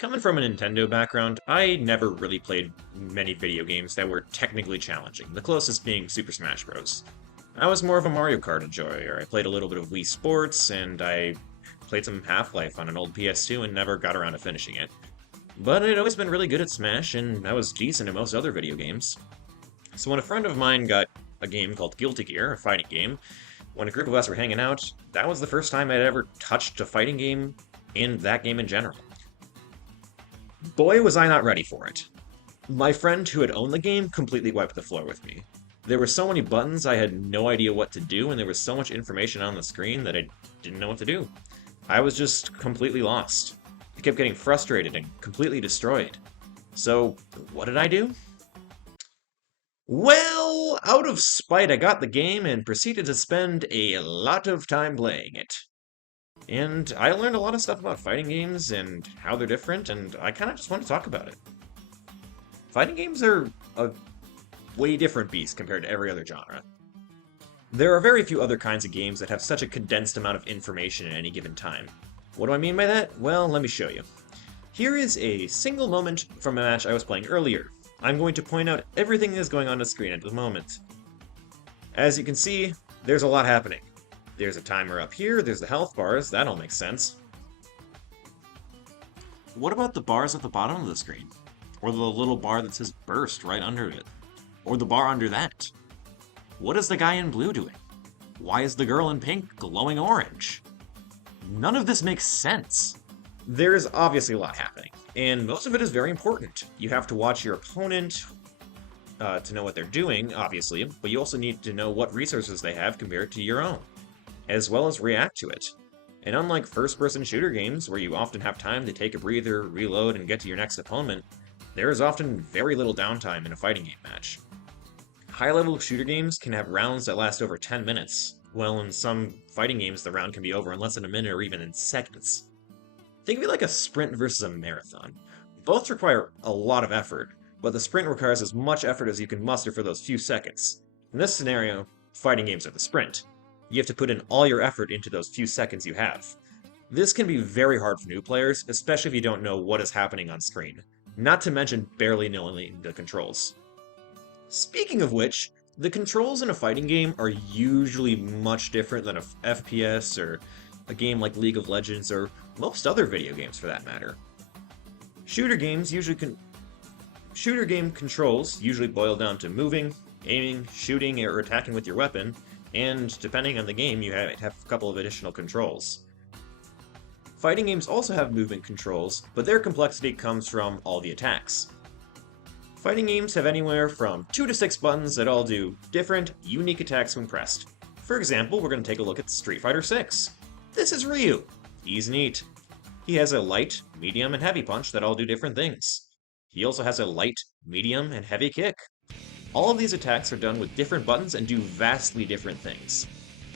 Coming from a Nintendo background, I never really played many video games that were technically challenging, the closest being Super Smash Bros. I was more of a Mario Kart enjoyer. I played a little bit of Wii Sports, and I played some Half-Life on an old PS2 and never got around to finishing it. But I'd always been really good at Smash, and I was decent at most other video games. So when a friend of mine got a game called Guilty Gear, a fighting game, when a group of us were hanging out, that was the first time I'd ever touched a fighting game and that game in general. Boy, was I not ready for it. My friend who had owned the game completely wiped the floor with me. There were so many buttons, I had no idea what to do, and there was so much information on the screen that I didn't know what to do. I was just completely lost. I kept getting frustrated and completely destroyed. So, what did I do? Well, out of spite, I got the game and proceeded to spend a lot of time playing it. And I learned a lot of stuff about fighting games and how they're different, and I kind of just want to talk about it. Fighting games are a way different beast compared to every other genre. There are very few other kinds of games that have such a condensed amount of information at any given time. What do I mean by that? Well, let me show you. Here is a single moment from a match I was playing earlier. I'm going to point out everything that is going on the screen at the moment. As you can see, there's a lot happening. There's a timer up here, there's the health bars, that all makes sense. What about the bars at the bottom of the screen? Or the little bar that says burst right under it? Or the bar under that? What is the guy in blue doing? Why is the girl in pink glowing orange? None of this makes sense. There is obviously a lot happening, and most of it is very important. You have to watch your opponent to know what they're doing, obviously, but you also need to know what resources they have compared to your own, as well as react to it. And unlike first-person shooter games, where you often have time to take a breather, reload, and get to your next opponent, there is often very little downtime in a fighting game match. High-level shooter games can have rounds that last over 10 minutes, while in some fighting games the round can be over in less than a minute or even in seconds. Think of it like a sprint versus a marathon. Both require a lot of effort, but the sprint requires as much effort as you can muster for those few seconds. In this scenario, fighting games are the sprint. You have to put in all your effort into those few seconds you have. This can be very hard for new players, especially if you don't know what is happening on screen, not to mention barely knowing the controls. Speaking of which, the controls in a fighting game are usually much different than a FPS or a game like League of Legends or most other video games for that matter. Shooter game controls usually boil down to moving, aiming, shooting, or attacking with your weapon, and depending on the game, you have a couple of additional controls. Fighting games also have movement controls, but their complexity comes from all the attacks. Fighting games have anywhere from 2 to 6 buttons that all do different, unique attacks when pressed. For example, we're going to take a look at Street Fighter 6. This is Ryu. He's neat. He has a light, medium, and heavy punch that all do different things. He also has a light, medium, and heavy kick. All of these attacks are done with different buttons and do vastly different things.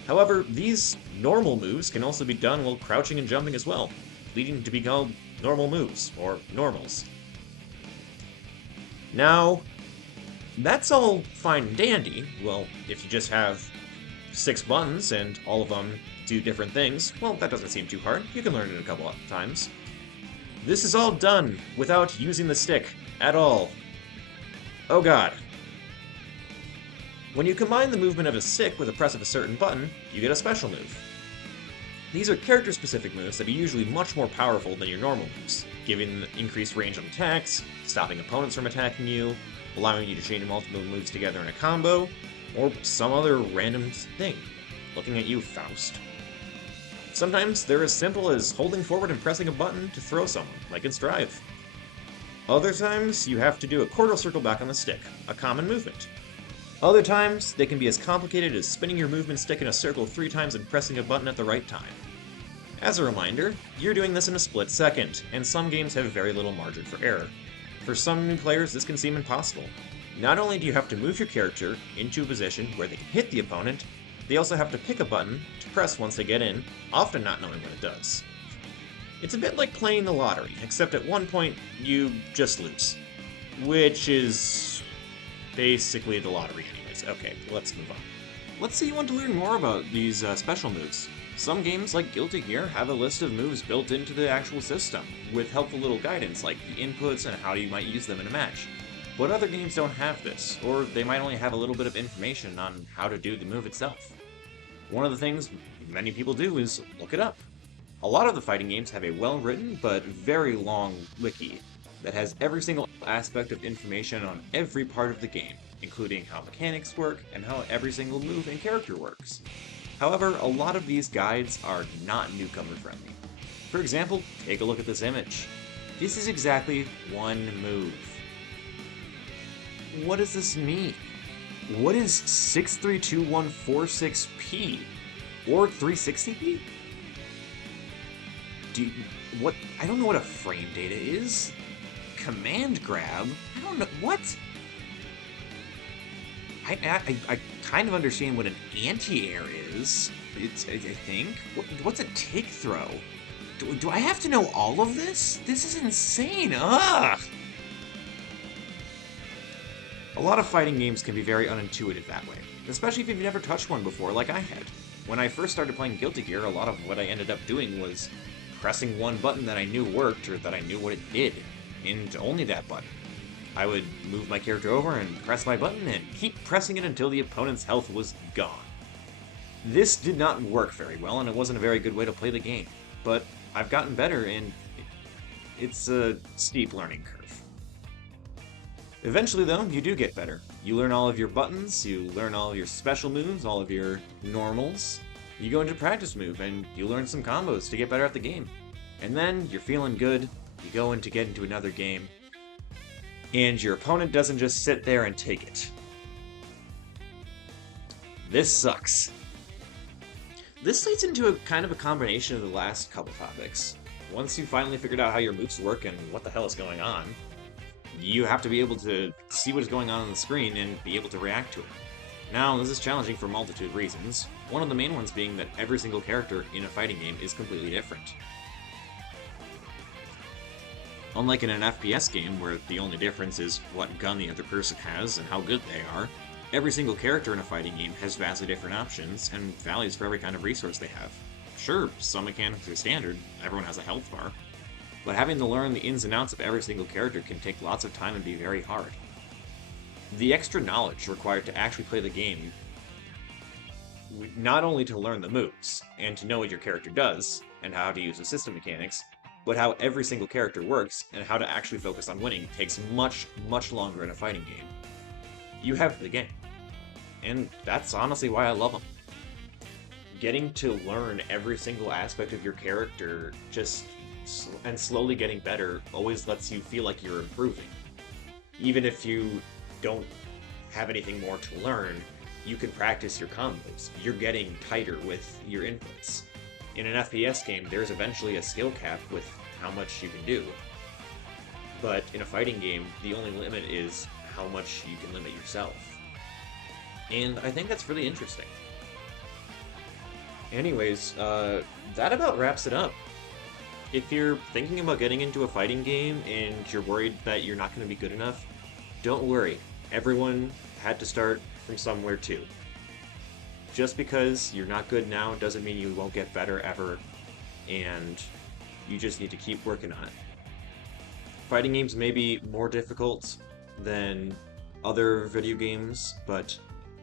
However, these normal moves can also be done while crouching and jumping as well, leading to be called normal moves, or normals. Now, that's all fine and dandy. Well, if you just have 6 buttons and all of them do different things, well, that doesn't seem too hard. You can learn it a couple of times. This is all done without using the stick at all. Oh god. When you combine the movement of a stick with a press of a certain button, you get a special move. These are character-specific moves that are usually much more powerful than your normal moves, giving increased range on attacks, stopping opponents from attacking you, allowing you to chain multiple moves together in a combo, or some other random thing. Looking at you, Faust. Sometimes they're as simple as holding forward and pressing a button to throw someone, like in Strive. Other times, you have to do a quarter circle back on the stick, a common movement. Other times, they can be as complicated as spinning your movement stick in a circle 3 times and pressing a button at the right time. As a reminder, you're doing this in a split second, and some games have very little margin for error. For some new players, this can seem impossible. Not only do you have to move your character into a position where they can hit the opponent, they also have to pick a button to press once they get in, often not knowing what it does. It's a bit like playing the lottery, except at one point you just lose. Which is basically the lottery anyways. Okay, let's move on. Let's say you want to learn more about these special moves. Some games like Guilty Gear have a list of moves built into the actual system, with helpful little guidance like the inputs and how you might use them in a match. But other games don't have this, or they might only have a little bit of information on how to do the move itself. One of the things many people do is look it up. A lot of the fighting games have a well-written but very long wiki that has every single aspect of information on every part of the game, including how mechanics work and how every single move and character works. However, a lot of these guides are not newcomer-friendly. For example, take a look at this image. This is exactly one move. What does this mean? What is 632146p? Or 360p? I don't know what a frame data is. Command grab? I don't know, what? I kind of understand what an anti-air is. I think. What's a take throw? Do I have to know all of this? This is insane, ugh! A lot of fighting games can be very unintuitive that way, especially if you've never touched one before like I had. When I first started playing Guilty Gear, a lot of what I ended up doing was pressing one button that I knew worked or that I knew what it did, and only that button. I would move my character over and press my button and keep pressing it until the opponent's health was gone. This did not work very well, and it wasn't a very good way to play the game, but I've gotten better, and it's a steep learning curve. Eventually, though, you do get better. You learn all of your buttons, you learn all of your special moves, all of your normals. You go into practice move, and you learn some combos to get better at the game. And then, you're feeling good, you go in to get into another game, and your opponent doesn't just sit there and take it. This sucks. This leads into a kind of a combination of the last couple topics. Once you finally figured out how your moves work and what the hell is going on, you have to be able to see what is going on the screen and be able to react to it. Now, this is challenging for a multitude of reasons, one of the main ones being that every single character in a fighting game is completely different. Unlike in an FPS game, where the only difference is what gun the other person has and how good they are, every single character in a fighting game has vastly different options and values for every kind of resource they have. Sure, some mechanics are standard, everyone has a health bar, but having to learn the ins and outs of every single character can take lots of time and be very hard. The extra knowledge required to actually play the game, not only to learn the moves, and to know what your character does, and how to use the system mechanics, but how every single character works, and how to actually focus on winning, takes much, much longer in a fighting game. You have the game. And that's honestly why I love them. Getting to learn every single aspect of your character and slowly getting better always lets you feel like you're improving. Even if you don't have anything more to learn, you can practice your combos. You're getting tighter with your inputs. In an FPS game, there's eventually a skill cap with how much you can do. But in a fighting game, the only limit is how much you can limit yourself. And I think that's really interesting. Anyways, that about wraps it up. If you're thinking about getting into a fighting game and you're worried that you're not going to be good enough, don't worry. Everyone had to start from somewhere too. Just because you're not good now doesn't mean you won't get better ever, and you just need to keep working on it. Fighting games may be more difficult than other video games, but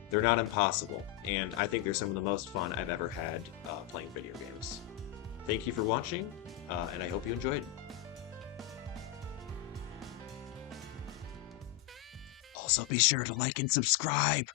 they're not impossible, and I think they're some of the most fun I've ever had playing video games. Thank you for watching, and I hope you enjoyed. Also be sure to like and subscribe!